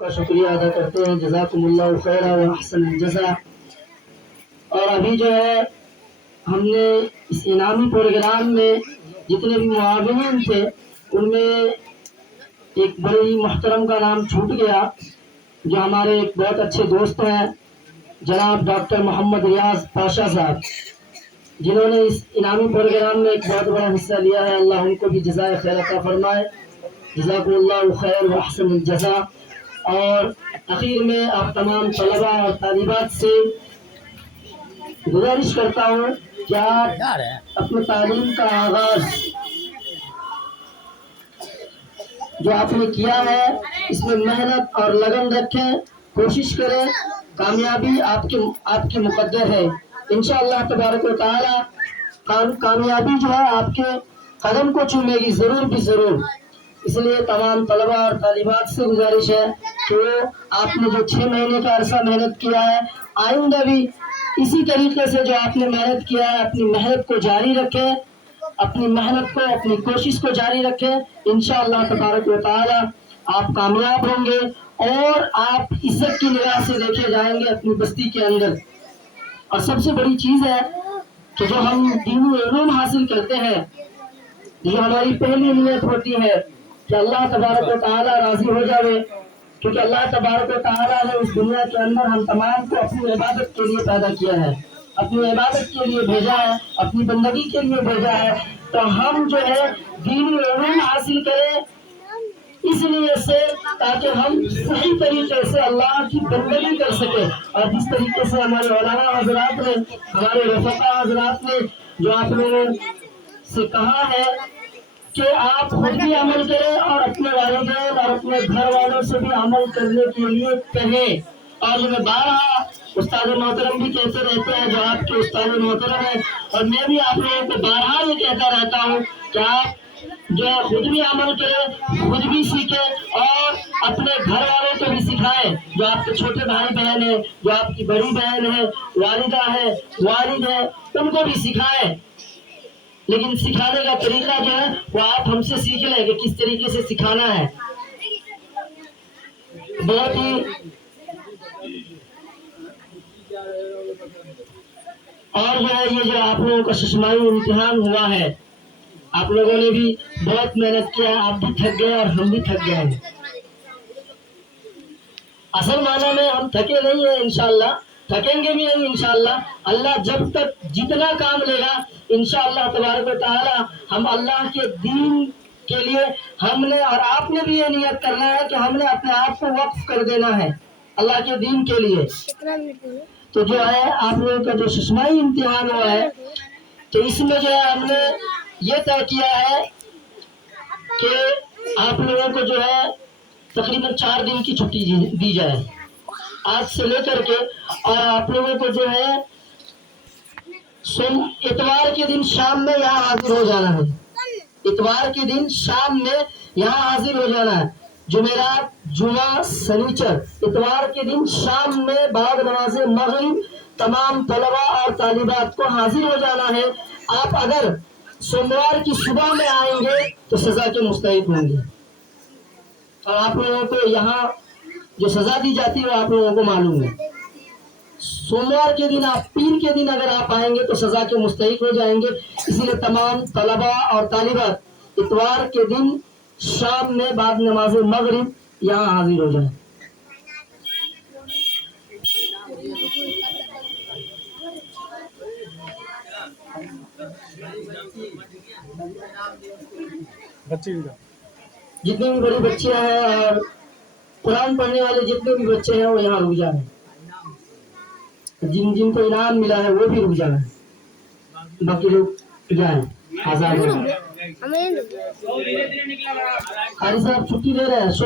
کا شکریہ ادا کرتے ہیں. جزاکم اللہ خیر و احسن الجزا. اور ابھی جو ہے ہم نے اس انعامی پروگرام میں جتنے بھی معاونین تھے ان میں ایک بڑی محترم کا نام چھوٹ گیا جو ہمارے ایک بہت اچھے دوست ہیں جناب ڈاکٹر محمد ریاض پاشا صاحب، جنہوں نے اس انعامی پروگرام میں ایک بہت بڑا حصہ لیا ہے. اللہ ان کو بھی جزائے خیر عطا فرمائے. جزاکم اللہ خیر و احسن الجزا. اور اخیر میں آپ تمام طلباء اور طالبات سے گزارش کرتا ہوں کہ آپ اپنے تعلیم کا آغاز جو آپ نے کیا ہے اس میں محنت اور لگن رکھیں، کوشش کریں. کامیابی آپ کے مقدر ہے انشاءاللہ تبارک و تعالی. کامیابی جو ہے آپ کے قدم کو چومے گی ضرور بھی ضرور. اس لیے تمام طلباء اور طالبات سے گزارش ہے کہ آپ نے جو 6 مہینے کا عرصہ محنت کیا ہے آئندہ بھی اسی طریقے سے جو آپ نے محنت کیا ہے اپنی محنت کو جاری رکھیں، اپنی محنت کو اپنی کوشش کو جاری رکھیں. انشاءاللہ تبارک و تعالی آپ کامیاب ہوں گے اور آپ عزت کی نگاہ سے دیکھے جائیں گے اپنی بستی کے اندر. اور سب سے بڑی چیز ہے کہ جو ہم دینی علوم حاصل کرتے ہیں، جو ہماری پہلی نیت ہوتی ہے کہ اللہ تبارک و تعالی راضی ہو جائے، کیونکہ اللہ تبارک و تعالی نے اس دنیا کے اندر ہم تمام کو اپنی عبادت کے لیے پیدا کیا ہے، اپنی عبادت کے لیے بھیجا ہے، اپنی بندگی کے لیے بھیجا ہے. تو ہم جو ہے دینی علوم حاصل کریں اس لیے سے تاکہ ہم صحیح طریقے سے اللہ کی بندگی کر سکیں. اور جس طریقے سے ہمارے علماء حضرات نے، ہمارے رفقا حضرات نے جو آپ لوگوں سے کہا ہے کہ آپ خود بھی عمل کریں اور اپنے والدین اور اپنے گھر والوں سے بھی عمل کرنے کے لیے کہیں. اور جو میں بارہا استاد محترم بھی کہتے رہتے ہیں جو آپ کے استاد محترم ہیں، اور میں بھی آپ لوگوں کو بارہا یہ کہتا رہتا ہوں کہ آپ جو ہے خود بھی عمل کریں، خود بھی سیکھیں اور اپنے گھر والوں کو بھی سکھائیں. جو آپ کے چھوٹے بھائی بہن ہیں، جو آپ کی بڑی بہن ہے، والدہ ہے، والد ہے، ان کو بھی سکھائیں. لیکن سکھانے کا طریقہ جو ہے وہ آپ ہم سے سیکھ لیں کہ کس طریقے سے سکھانا ہے. بہت ہی اور جو ہے یہ جو آپ لوگوں کا ششمائی امتحان ہوا ہے، آپ لوگوں نے بھی بہت محنت کیا ہے، آپ بھی تھک گئے اور ہم بھی تھک گئے ہیں. اصل معنی میں ہم تھکے نہیں ہیں، انشاءاللہ تھکیں گے بھی نہیں انشاءاللہ. اللہ جب تک جتنا کام لے گا انشاءاللہ تبارک و تعالی ہم اللہ کے دین کے لیے ہم نے اور آپ نے بھی یہ نیت کرنا ہے کہ ہم نے اپنے آپ کو وقف کر دینا ہے اللہ کے دین کے لیے. تو جو ہے آپ لوگوں کا جو ششمائی امتحان ہوا ہے تو اس میں جو ہے ہم نے یہ طے کیا ہے کہ آپ لوگوں کو جو ہے تقریباً 4 دن کی چھٹی دی جائے آج سے لے کر کے. اور آپ لوگوں کو جو ہے اتوار کے دن شام میں یہاں حاضر ہو جانا ہے. اتوار کے دن شام میں یہاں حاضر ہو جانا ہے. جمعرات، جمعہ، سنیچر، اتوار کے دن شام میں بعد نماز مغرب تمام طلباء اور طالبات کو حاضر ہو جانا ہے. آپ اگر سوموار کی صبح میں آئیں گے تو سزا کے مستحق ہوں گے. اور آپ لوگوں کو یہاں جو سزا دی جاتی ہے وہ آپ لوگوں کو معلوم ہے. سوموار کے دن آپ پیر کے دن اگر آپ آئیں گے تو سزا کے مستحق ہو جائیں گے. اسی لیے تمام طلباء اور طالبات اتوار کے دن شام میں بعد نماز مغرب یہاں حاضر ہو جائیں. جتنے بھی بڑی بچیاں ہیں اور قرآن پڑھنے والے جتنے بھی بچے ہیں وہ یہاں رک جائیں. جن کو انعام ملا ہے وہ بھی رک جائیں، باقی لوگ جائیں آزاد. قاری صاحب چھٹی دے رہے ہیں.